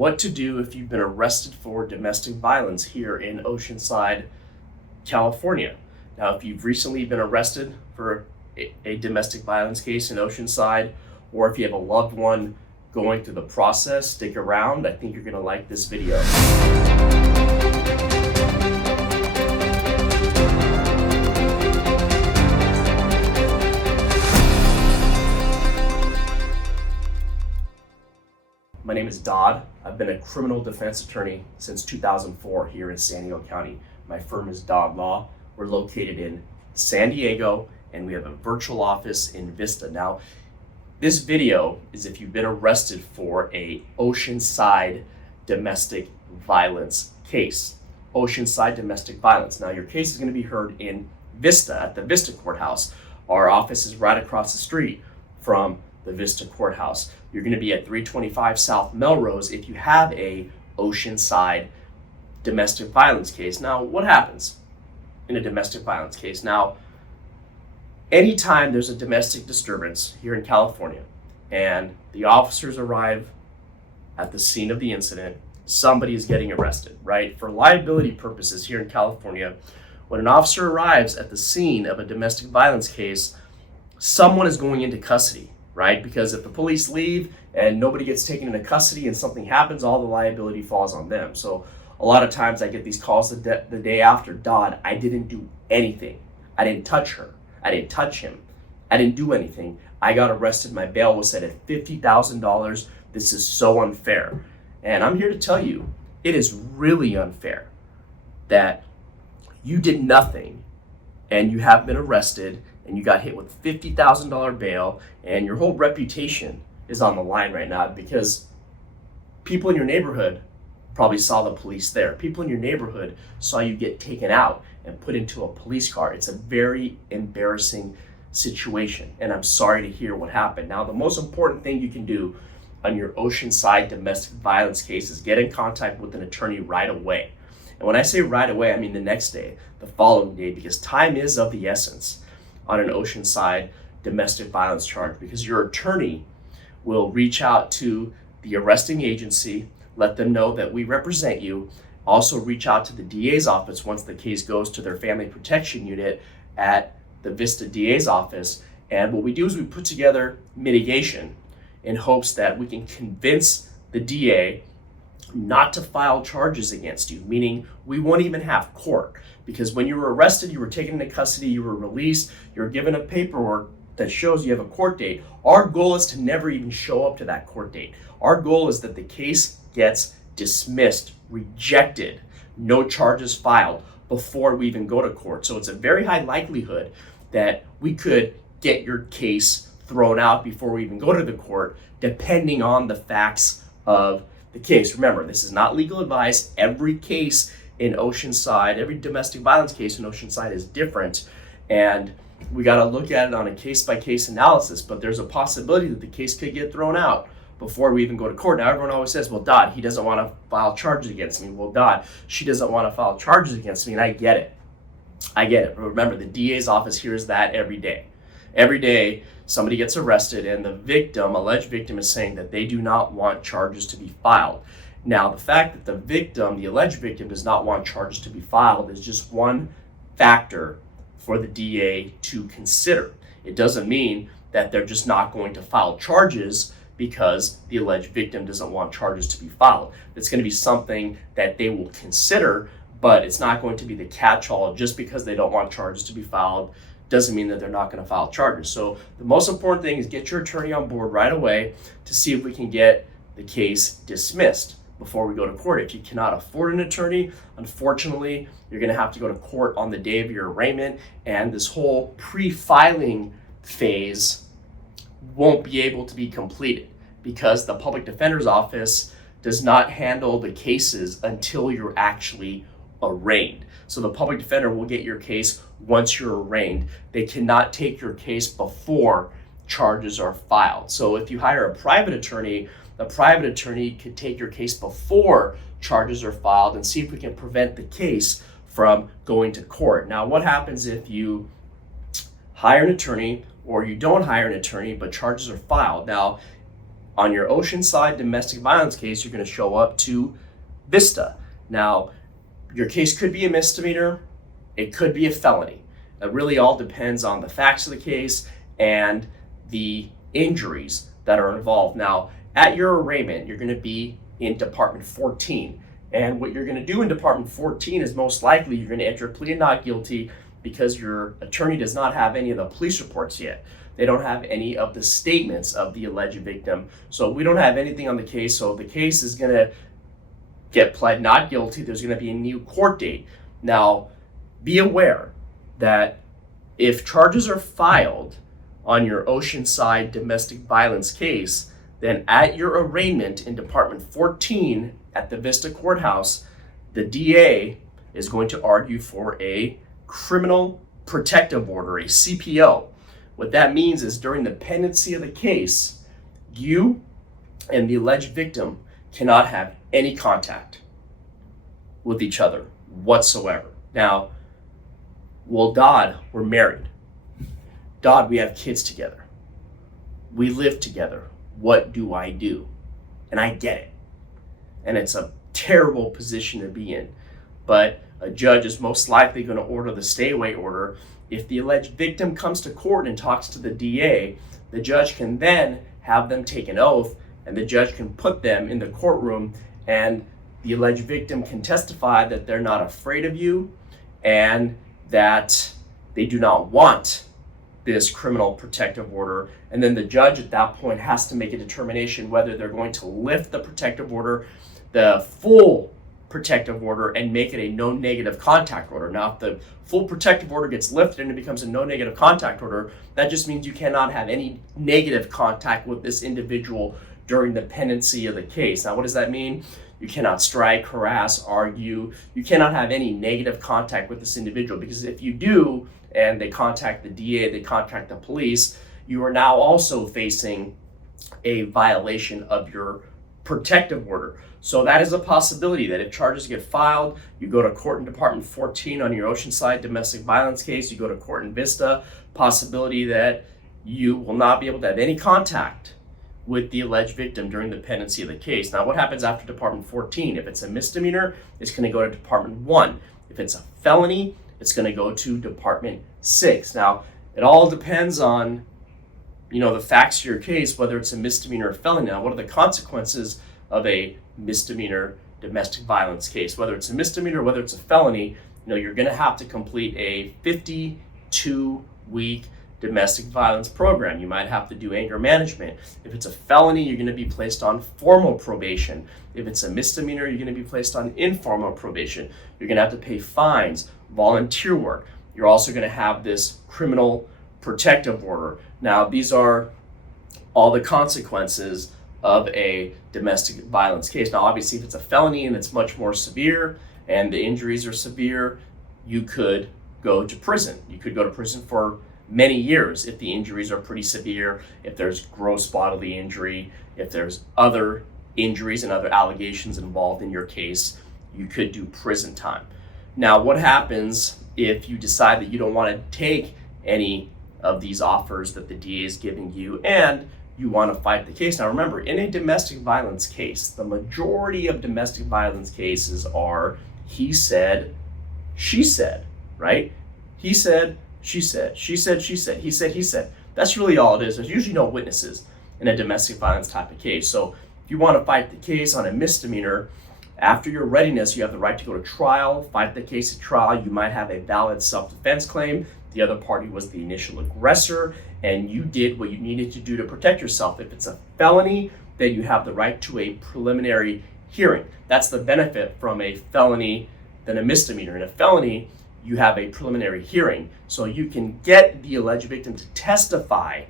what to do if you've been arrested for domestic violence here in Oceanside, California. Now, if you've recently been arrested for a domestic violence case in Oceanside, or if you have a loved one going through the process, stick around. I think you're going to like this video. My name is Dod. I've been a criminal defense attorney since 2004 here in San Diego County. My firm is Dod Law. We're located in San Diego, and we have a virtual office in Vista. Now, this video is if you've been arrested for a Oceanside domestic violence case. Oceanside domestic violence. Now, your case is going to be heard in Vista, at the Vista courthouse. Our office is right across the street from the Vista courthouse. You're going to be at 325 South Melrose if you have a Oceanside domestic violence case. Now, what happens in a domestic violence case? Now, anytime there's a domestic disturbance here in California and the officers arrive at the scene of the incident, somebody is getting arrested, right? For liability purposes here in California, when an officer arrives at the scene of a domestic violence case, someone is going into custody, right? Because if the police leave and nobody gets taken into custody and something happens, all the liability falls on them. So a lot of times I get these calls the day after, Dod, I didn't do anything. I didn't touch her. I didn't touch him. I didn't do anything. I got arrested. My bail was set at $50,000. This is so unfair. And I'm here to tell you, it is really unfair that you did nothing and you have been arrested and you got hit with $50,000 bail, and your whole reputation is on the line right now because people in your neighborhood probably saw the police there. People in your neighborhood saw you get taken out and put into a police car. It's a very embarrassing situation, and I'm sorry to hear what happened. Now, the most important thing you can do on your Oceanside domestic violence case is get in contact with an attorney right away. And when I say right away, I mean the next day, the following day, because time is of the essence on an Oceanside domestic violence charge, because your attorney will reach out to the arresting agency, let them know that we represent you, also reach out to the DA's office once the case goes to their family protection unit at the Vista DA's office. And what we do is we put together mitigation in hopes that we can convince the DA not to file charges against you, meaning we won't even have court. Because when you were arrested, you were taken into custody, you were released, you're given a paperwork that shows you have a court date. Our goal is to never even show up to that court date. Our goal is that the case gets dismissed, rejected, no charges filed before we even go to court. So it's a very high likelihood that we could get your case thrown out before we even go to the court, depending on the facts of the case. Remember, this is not legal advice. Every case in Oceanside, every domestic violence case in Oceanside is different, and we got to look at it on a case-by-case analysis, but there's a possibility that the case could get thrown out before we even go to court. Now, everyone always says, well, Dod, he doesn't want to file charges against me. Well, Dod, she doesn't want to file charges against me, and I get it. I get it. But remember, the DA's office hears that every day. Every day, somebody gets arrested, and the victim, alleged victim, is saying that they do not want charges to be filed. Now, the fact that the victim, the alleged victim, does not want charges to be filed is just one factor for the DA to consider. It doesn't mean that they're just not going to file charges because the alleged victim doesn't want charges to be filed. It's going to be something that they will consider, but it's not going to be the catch-all. Just because they don't want charges to be filed doesn't mean that they're not going to file charges. So the most important thing is get your attorney on board right away to see if we can get the case dismissed before we go to court. If you cannot afford an attorney, unfortunately, you're going to have to go to court on the day of your arraignment, and this whole pre-filing phase won't be able to be completed because the public defender's office does not handle the cases until you're actually arraigned. So the public defender will get your case once you're arraigned. They cannot take your case before charges are filed. So if you hire a private attorney, the private attorney could take your case before charges are filed and see if we can prevent the case from going to court. Now, what happens if you hire an attorney or you don't hire an attorney but charges are filed? Now, On your Oceanside domestic violence case, you're going to show up to Vista. Now, your case could be a misdemeanor, it could be a felony. It really all depends on the facts of the case and the injuries that are involved. Now, at your arraignment, you're going to be in Department 14. And what you're going to do in Department 14 is most likely you're going to enter a plea of not guilty because your attorney does not have any of the police reports yet. They don't have any of the statements of the alleged victim. So we don't have anything on the case. So the case is going to get pled not guilty. There's going to be a new court date. Now, be aware that if charges are filed on your Oceanside domestic violence case, then at your arraignment in Department 14 at the Vista Courthouse, the DA is going to argue for a criminal protective order, a CPO. What that means is during the pendency of the case, you and the alleged victim cannot have any contact with each other whatsoever. Now, well, Dod, we're married. Dod, we have kids together. We live together. What do I do? And I get it. And it's a terrible position to be in. But a judge is most likely going to order the stay away order. If the alleged victim comes to court and talks to the DA, the judge can then have them take an oath, and the judge can put them in the courtroom, and the alleged victim can testify that they're not afraid of you and that they do not want this criminal protective order. And then the judge at that point has to make a determination whether they're going to lift the protective order, the full protective order, and make it a no negative contact order. Now, if the full protective order gets lifted and it becomes a no negative contact order, that just means you cannot have any negative contact with this individual during the pendency of the case. Now, what does that mean? You cannot strike, harass, argue. You cannot have any negative contact with this individual, because if you do, and they contact the DA, they contact the police, you are now also facing a violation of your protective order. So that is a possibility that if charges get filed, you go to court in Department 14 on your Oceanside domestic violence case, you go to court in Vista, possibility that you will not be able to have any contact with the alleged victim during the pendency of the case. Now, what happens after Department 14? If it's a misdemeanor, it's going to go to Department 1. If it's a felony, it's going to go to Department 6. Now, it all depends on, the facts of your case, whether it's a misdemeanor or felony. Now, what are the consequences of a misdemeanor domestic violence case? Whether it's a misdemeanor, whether it's a felony, you're going to have to complete a 52-week domestic violence program. You might have to do anger management. If it's a felony, you're going to be placed on formal probation. If it's a misdemeanor, you're going to be placed on informal probation. You're going to have to pay fines, volunteer work. You're also going to have this criminal protective order. Now, these are all the consequences of a domestic violence case. Now, obviously, if it's a felony and it's much more severe and the injuries are severe, you could go to prison. You could go to prison for many years if the injuries are pretty severe, if there's gross bodily injury, if there's other injuries and other allegations involved in your case, you could do prison time. Now, what happens if you decide that you don't want to take any of these offers that the DA is giving you and you want to fight the case? Now, remember, in a domestic violence case, the majority of domestic violence cases are he said, she said, right? He said, she said, she said, she said, he said, he said. That's really all it is. There's usually no witnesses in a domestic violence type of case. So if you want to fight the case on a misdemeanor, after your readiness, you have the right to go to trial, fight the case at trial. You might have a valid self-defense claim. The other party was the initial aggressor, and you did what you needed to do to protect yourself. If it's a felony, then you have the right to a preliminary hearing. That's the benefit from a felony than a misdemeanor. In a felony, you have a preliminary hearing, so you can get the alleged victim to testify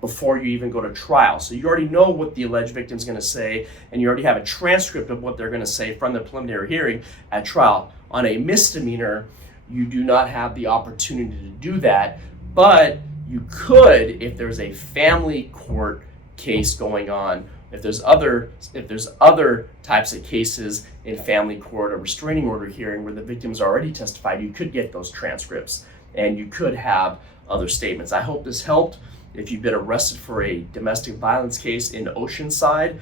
before you even go to trial. So you already know what the alleged victim is going to say, and you already have a transcript of what they're going to say from the preliminary hearing at trial. On a misdemeanor, you do not have the opportunity to do that, but you could if there's a family court case going on. If there's other types of cases in family court, a restraining order hearing where the victim's already testified, you could get those transcripts and you could have other statements. I hope this helped. If you've been arrested for a domestic violence case in Oceanside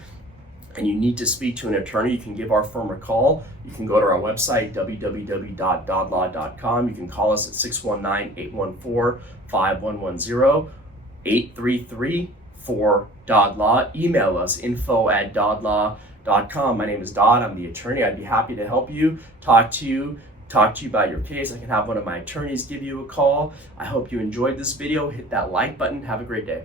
and you need to speak to an attorney, you can give our firm a call. You can go to our website, www.dodlaw.com. You can call us at 619-814-5110, 833-4Dod Law. Email us, info@dodlaw.com. My name is Dod. I'm the attorney. I'd be happy to help you, talk to you about your case. I can have one of my attorneys give you a call. I hope you enjoyed this video. Hit that like button. Have a great day.